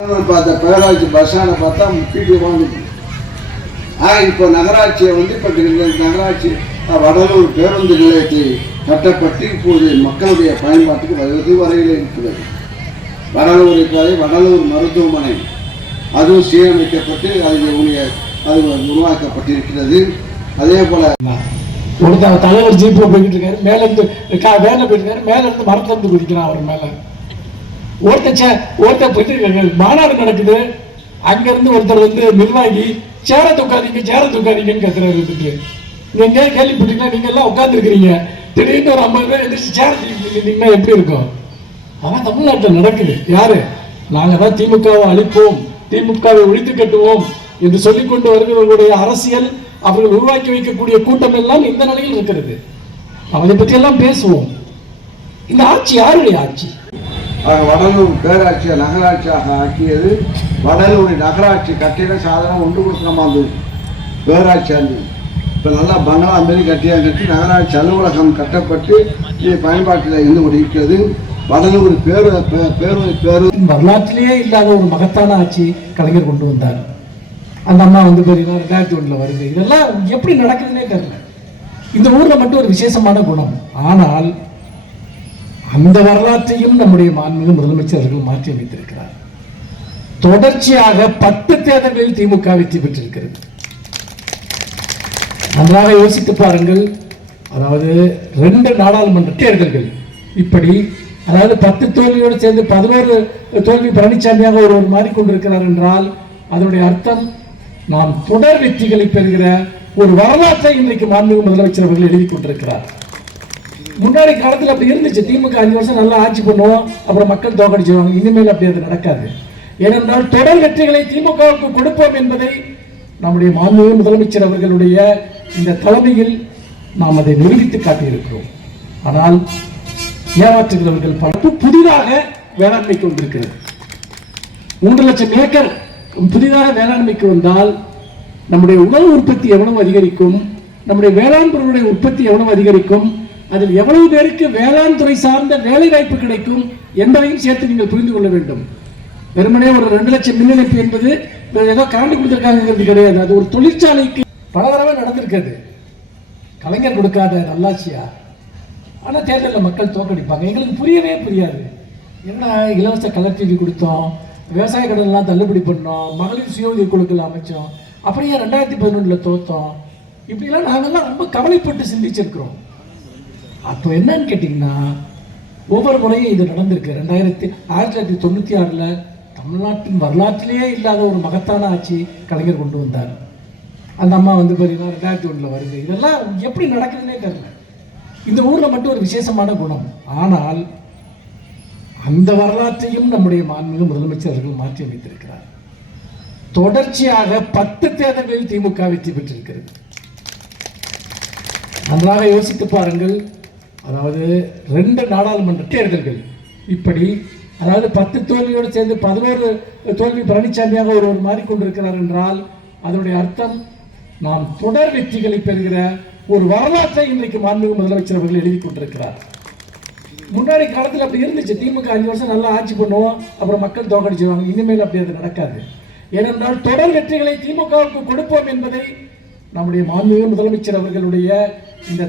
பார்த்த பேராட்சி பஸ் ஸ்டாண்டை பார்த்தா பீட்டி வாங்கிட்டு இப்போ நகராட்சியை இப்போ நகராட்சி வடலூர் பேருந்து நிலையத்தை கட்டப்பட்டு இப்போது மக்களுடைய பயன்பாட்டுக்கு வெகு வரையில் இருக்கிறது. வடலூர் இருக்கிறது, வடலூர் மருத்துவமனை அதுவும் சீரமைக்கப்பட்டு அது உருவாக்கப்பட்டிருக்கிறது. அதே போல ஒருத்தர் தலைவர் ஜீப்பில் போய்கிட்டு இருக்காரு, மேல இருந்து வேலை போயிட்டு இருக்காரு, மேல இருந்து மரத்துல இருந்து குதிக்கிறான் அவர் மேல. ஒருத்தர் போயிட்டு மாநாடு நடக்குது, அங்க இருந்து ஒருத்தர் நிர்வாகி சேர தூக்காதீங்கன்னு கத்துறாரு. நீங்க கேள்விப்பட்டீங்கன்னா நீங்க எல்லாம் உட்கார்ந்து இருக்கிறீங்க, திடீர்னு ஒரு 50 பேர் எந்திரிச்சு சேர தூக்கிட்டீங்கன்னா எப்படி இருக்கும்? அதான் தமிழ்நாட்டில் நடக்குது. யாரு? நாங்க தான் திமுகவை அழிப்போம், திமுகவை ஒழித்து கட்டுவோம் என்று சொல்லிக்கொண்டு வருகிறவர்களுடைய அரசியல், அவர்கள் உருவாக்கி வைக்கக்கூடிய கூட்டம் எல்லாம் இந்த நிலையில் இருக்கிறது. அதை பற்றி எல்லாம் பேசுவோம். இந்த ஆட்சி யாருடைய ஆட்சி? வடலூர் பேராட்சியை நகராட்சியாக ஆக்கியது வடலூர் நகராட்சி கட்டிட சாதனம் ஒன்று கொடுக்கணுமா? அது பேராட்சி இருந்தது. இப்போ நல்லா பங்களா மாரி கட்டி நகராட்சி அலுவலகம் கட்டப்பட்டு பயன்பாட்டில் இருந்து கொண்டிருக்கிறது. வடலூர் வரலாற்றிலேயே இல்லாத ஒரு மகத்தான ஆட்சி கலைஞர் கொண்டு வந்தார். அந்த அம்மா பார்த்தீங்கன்னா 2001 வருது. இதெல்லாம் எப்படி நடக்குதுன்னே தெரியல. இந்த ஊர்ல மட்டும் ஒரு விசேஷமான குணம். ஆனால் அந்த வரலாற்றையும் நம்முடைய மாண்புமிகு முதலமைச்சர்கள் மாற்றி அமைத்திருக்கிறார். தொடர்ச்சியாக 10 தேர்தல்களில் திமுக வெற்றி பெற்றிருக்கிறது. நன்றாக யோசித்து பாருங்கள். அதாவது 2 நாடாளுமன்ற தேர்தல்கள் இப்படி, அதாவது 10 தோல்வியோடு சேர்ந்து 11 தோல்வி பழனிசாமியாக ஒருவர் மாறிக்கொண்டிருக்கிறார் என்றால் அதனுடைய அர்த்தம் நாம் தொடர் வெற்றிகளை பெறுகிற ஒரு வரலாற்றை இன்றைக்கு மாண்புமிகு முதலமைச்சர் அவர்கள் எழுதி கொண்டிருக்கிறார். முன்னாடி காலத்தில் அப்படி இருந்துச்சு. திமுக 5 வருஷம் நல்லா ஆட்சி பண்ணுவோம், அப்புறம் மக்கள் தோக்கடிச்சுவாங்க. இனிமேல் அப்படி அது நடக்காது. ஏனென்றால் தொடர் வெற்றிகளை திமுகவுக்கு கொடுப்போம் என்பதை நம்முடைய மாண்புமிகு முதலமைச்சர் அவர்களுடைய இந்த தலைமையில் நாம் அதை நிரூபித்து காட்டியிருக்கிறோம். ஆனால் ஏமாற்றுகிறவர்கள் பல புதிதாக வேளாண்மைக்கு வந்திருக்கிறது. 3 லட்சம் ஏக்கர் புதிதாக வேளாண்மைக்கு வந்தால் நம்முடைய உணவு உற்பத்தி எவ்வளவு அதிகரிக்கும், நம்முடைய வேளாண் பொருளுடைய உற்பத்தி எவ்வளவு அதிகரிக்கும், அதில் எவ்வளவு பேருக்கு வேளாண் துறை சார்ந்த வேலை வாய்ப்பு கிடைக்கும் என்பதையும் சேர்த்து நீங்கள் புரிந்து கொள்ள வேண்டும். வெறுமனே ஒரு 2 லட்சம் மின் இணைப்பு என்பது ஏதோ கரண்ட் கொடுத்திருக்காங்கிறது கிடையாது. அது ஒரு தொழிற்சாலைக்கு பல தடவை நடந்திருக்கிறது. கலைஞர் கொடுக்காத நல்லாட்சியா? ஆனால் தேர்தலில் மக்கள் தோக்கடிப்பாங்க. எங்களுக்கு புரியவே புரியாது. என்ன இலவச கலர் டிவி கொடுத்தோம், விவசாய கடன்லாம் தள்ளுபடி பண்ணோம், மகளிர் சுய உதவி குழுக்கள் அமைச்சோம், அப்படியே 2011 தோத்தோம். இப்படிலாம் நாங்கள்லாம் ரொம்ப கவலைப்பட்டு சிந்திச்சிருக்கிறோம். அப்போ என்னன்னு கேட்டிங்கன்னா, ஒவ்வொரு முறையும் இது நடந்திருக்கு. 1996 தமிழ்நாட்டின் வரலாற்றிலேயே இல்லாத ஒரு மகத்தான ஆட்சி கலைஞர் கொண்டு வந்தார். அந்த அம்மா பார்த்தீங்கன்னா 2001 வருது. இதெல்லாம் எப்படி நடக்குதுன்னே தெரியல. இந்த ஊரில் மட்டும் ஒரு விசேஷமான குணம். ஆனால் அந்த வரலாற்றையும் நம்முடைய மாண்புமிகு முதலமைச்சர்கள் மாற்றி அமைத்திருக்கிறார். தொடர்ச்சியாக 10 தேர்தல்களில் திமுக வெற்றி பெற்றிருக்கிறது. நன்றாக யோசித்து பாருங்கள். அதாவது 2 நாடாளுமன்ற தேர்தல்கள் இப்படி, அதாவது 10 தோல்வியோடு சேர்ந்து 11 தோல்வி பழனிசாமியாக ஒருவர் மாறிக்கொண்டிருக்கிறார் என்றால் அதனுடைய அர்த்தம் நாம் தொடர் வெற்றிகளை பெறுகிற ஒரு வரலாற்றை இன்றைக்கு மாண்புமிகு முதலமைச்சர் அவர்கள் எழுதி கொண்டிருக்கிறார். முன்னாடி காலத்தில் அப்படி இருந்துச்சு. திமுக 5 வருஷம் நல்லா ஆட்சி பண்ணுவோம், அப்புறம் மக்கள் தோக்கடிச்சுவாங்க. இனிமேல் அப்படி அது நடக்காது. ஏனென்றால் தொடர் வெற்றிகளை திமுகவுக்கு கொடுப்போம் என்பதை நம்முடைய மாண்புமிகு முதலமைச்சர் அவர்களுடைய இந்த